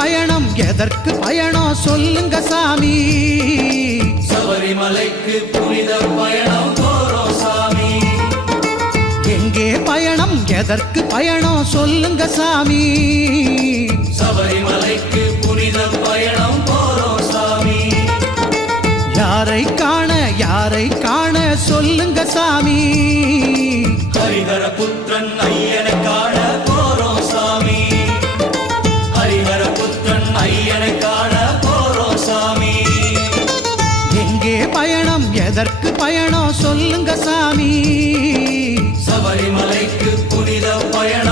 பயணம் எதற்கு பயணம் சொல்லுங்க சாமி சபரிமலைக்கு புனித பயணம் போறோம் சாமி எங்கே பயணம் எதற்கு பயணம் சொல்லுங்க சாமி சபரிமலைக்கு புனித பயணம் போறோம் சாமி யாரை காண சொல்லுங்க சாமி ஹரிஹர புத்திரன் ஐயனை காண போறோம் சாமி ஹரிஹர புத்திரன் ஐயனை காண போறோம் சாமி எங்கே பயணம் எதற்கு பயணம் சொல்லுங்க சாமி சபரிமலைக்கு புனித பயணம்